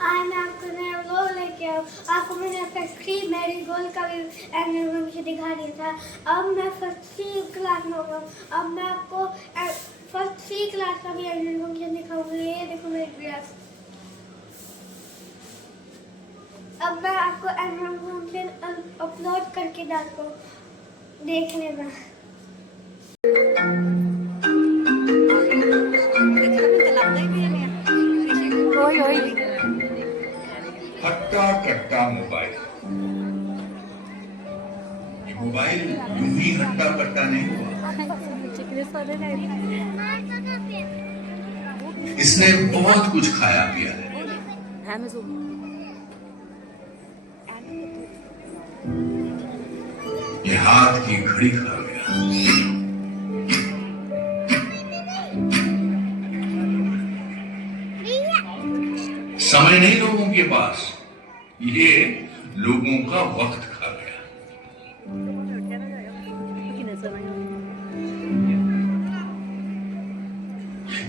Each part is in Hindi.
आज मैं आपको नया व्लॉग लेके आऊँ। आपको मैंने फर्स्ट मैरीगोल्ड का भी एनुअल फंक्शन दिखा दिया था। अब मैं फर्स्ट सी क्लास में हूँ। अब मैं आपको फर्स्ट सी क्लास का भी एनुअल फंक्शन दिखाऊंगी। ये देखो मेरी ड्रेस। अब मैं आपको एनुअल फंक्शन अपलोड करके डालता हूँ, देख लेना। हट्टा कट्टा मोबाइल। ये मोबाइल यूं ही हट्टा कट्टा नहीं हुआ, इसने बहुत कुछ खाया पिया है। ये हाथ की घड़ी खा गया। समय नहीं लोगों के पास, ये लोगों का वक्त खा गया।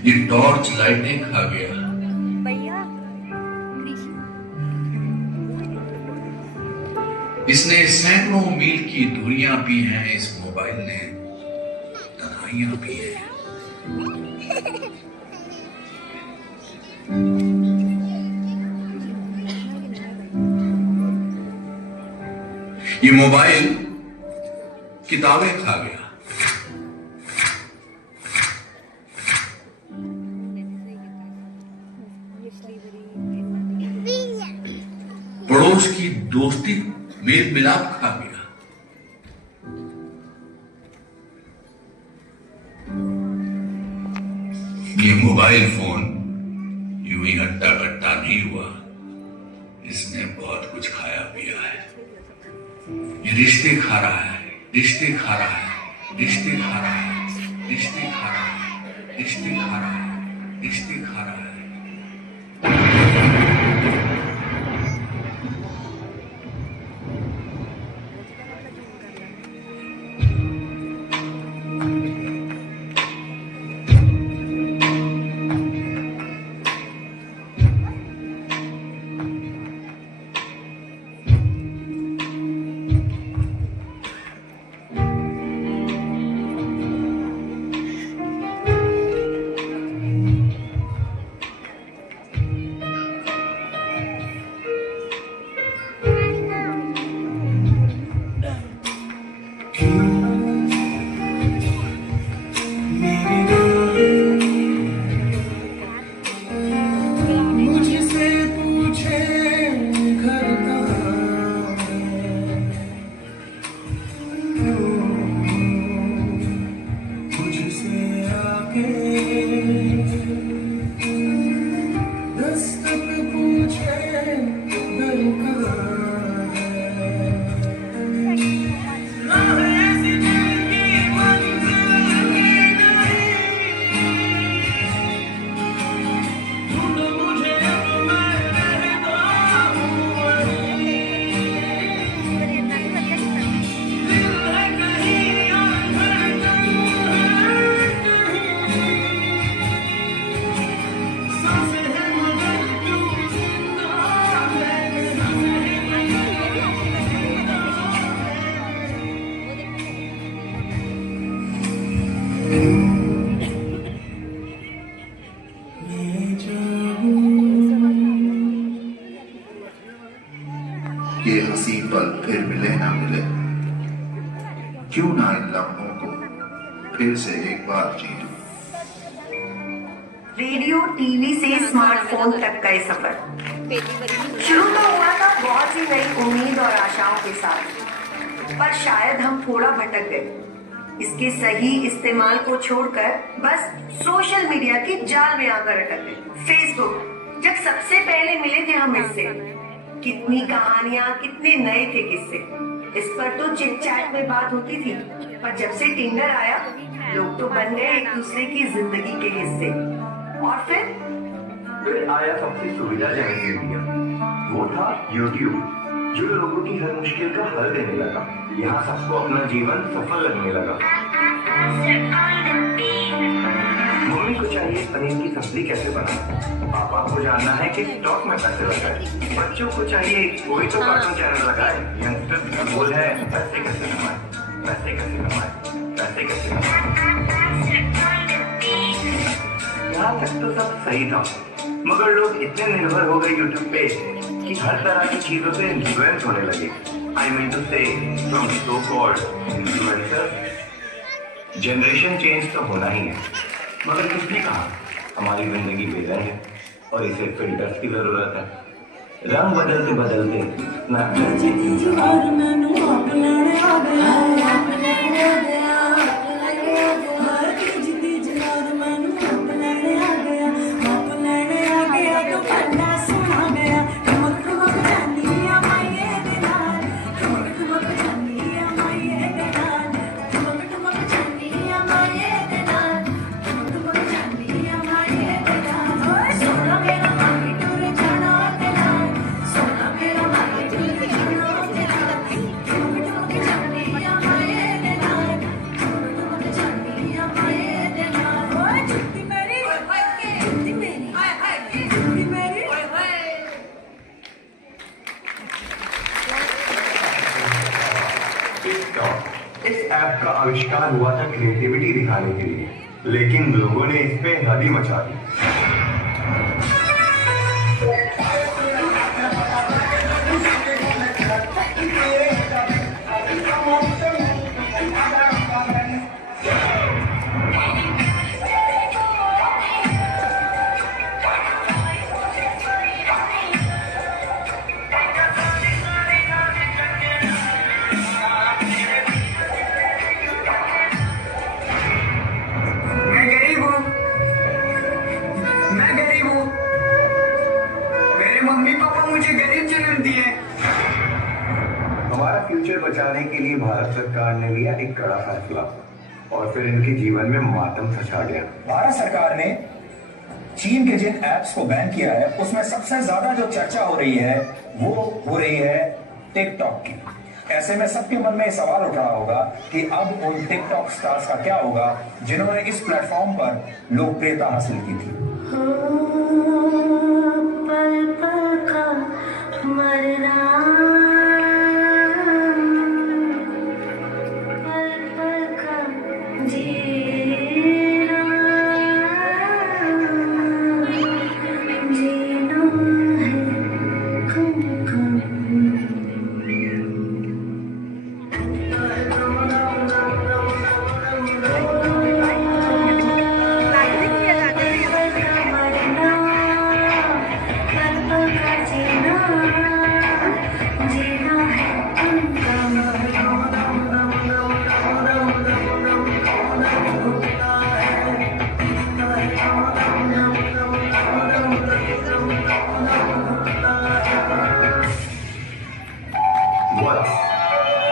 ये टॉर्च लाइटें खा गया। इसने सैकड़ों मील की दूरियां पी हैं, इस मोबाइल ने तन्हाइयां पी हैं। ये मोबाइल किताबें खा गया। पड़ोस की दोस्ती मेल मिलाप खा गया। ये मोबाइल फोन यूं ही हट्टा कट्टा नहीं हुआ, इसने बहुत कुछ खाया पिया है। ये रिश्ते खा रहा है, रिश्ते खा रहा है, रिश्ते खा रहा है, रिश्ते खा रहा है, रिश्ते खा रहा है, रिश्ते खा रहा है। ये हंसी पल फिर मिले ना मिले, क्यों ना इन लम्हों को फिर से एक बार जी लूं। रेडियो टीवी से स्मार्टफोन तक का ये सफर शुरू तो हुआ था बहुत सी नई उम्मीद और आशाओं के साथ, पर शायद हम थोड़ा भटक गए। इसके सही इस्तेमाल को छोड़कर बस सोशल मीडिया के जाल में आकर अटक गए। फेसबुक जब सबसे पहले मिले थे हम इससे, कितनी कहानियां, कितने नए थे किस्से। इस पर तो चिट चैट में बात होती थी, पर जब से टिंडर आया, लोग तो बन गए एक दूसरे की जिंदगी के हिस्से। और फिर आया सबसे सुविधाजनक मीडिया, वो था YouTube, जो लोगों की हर मुश्किल का हल देने लगा। यहाँ सबको अपना जीवन सफल लगने लगा। मम्मी को चाहिए पनीर की सब्जी कैसे बनाए। पापा को जानना है कि स्टॉक में पैसे लगाए। बच्चों को चाहिए कोई तो कार्टून चैनल लगाए। यंगस्टर्स का गोल है पैसे कैसे कमाए, पैसे कैसे कमाए, पैसे कैसे कमाए। यहाँ तक तो सब सही था, मगर लोग इतने निर्भर हो गए यूट्यूब पे कि हर तरह की चीजों से इन्फ्लुएंस होने लगे। I mean to say, from so-called influencers. Generation change तो होना ही है, मगर किसने कहा हमारी जिंदगी बेरंग है और इसे फिल्टर्स की जरूरत है। रंग बदलते बदलते इस ऐप का आविष्कार हुआ था क्रिएटिविटी दिखाने के लिए, लेकिन लोगों ने इस पे हद ही मचा दी। हमारा फ्यूचर बचाने के लिए भारत सरकार ने लिया एक कड़ा फैसला और फिर इनके जीवन में मातम सा छा गया। भारत सरकार ने चीन के जिन ऐप्स को बैन किया है उसमें सबसे ज्यादा जो चर्चा हो रही है वो हो रही है टिकटॉक की। ऐसे में सबके मन में सवाल उठ रहा होगा कि अब उन टिकटॉक स्टार्स का क्या होगा जिन्होंने इस प्लेटफॉर्म पर लोकप्रियता हासिल की थी। पल पल का मरना, पल पल का जीना, जीना है कम कम।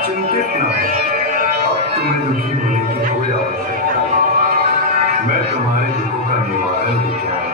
चिंतित न हो, अब तुम्हें दुखी होने की कोई आवश्यकता नहीं। मैं तुम्हारे दुखों का निवारण लेके आया।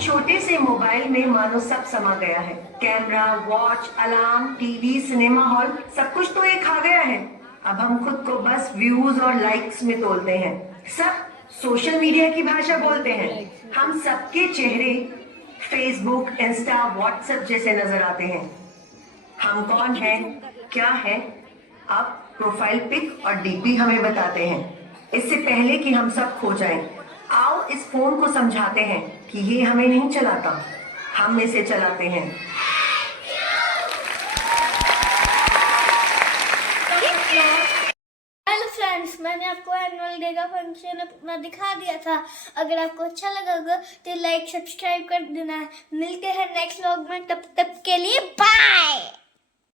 छोटे से मोबाइल में मानो सब समा गया है। Camera, watch, alarm, TV, cinema hall, सब कुछ तो एक आ गया है। अब हम खुद को बस व्यूज और लाइक्स में तोलते हैं। सब सोशल मीडिया की भाषा बोलते हैं। हम सबके चेहरे फेसबुक, इंस्टा, व्हाट्सएप जैसे नजर आते हैं। हम कौन हैं, क्या हैं, अब प्रोफाइल पिक और डीपी हमें बताते हैं। इससे पहले कि हम सब खो जाएं, आओ इस फोन को समझाते हैं कि ये हमें नहीं चलाता, हम इसे चलाते हैं। एनुअल डे का फंक्शन अपना दिखा दिया था। अगर आपको अच्छा लगा होगा तो लाइक सब्सक्राइब कर देना। मिलते हैं नेक्स्ट व्लॉग में, तब तक के लिए बाय।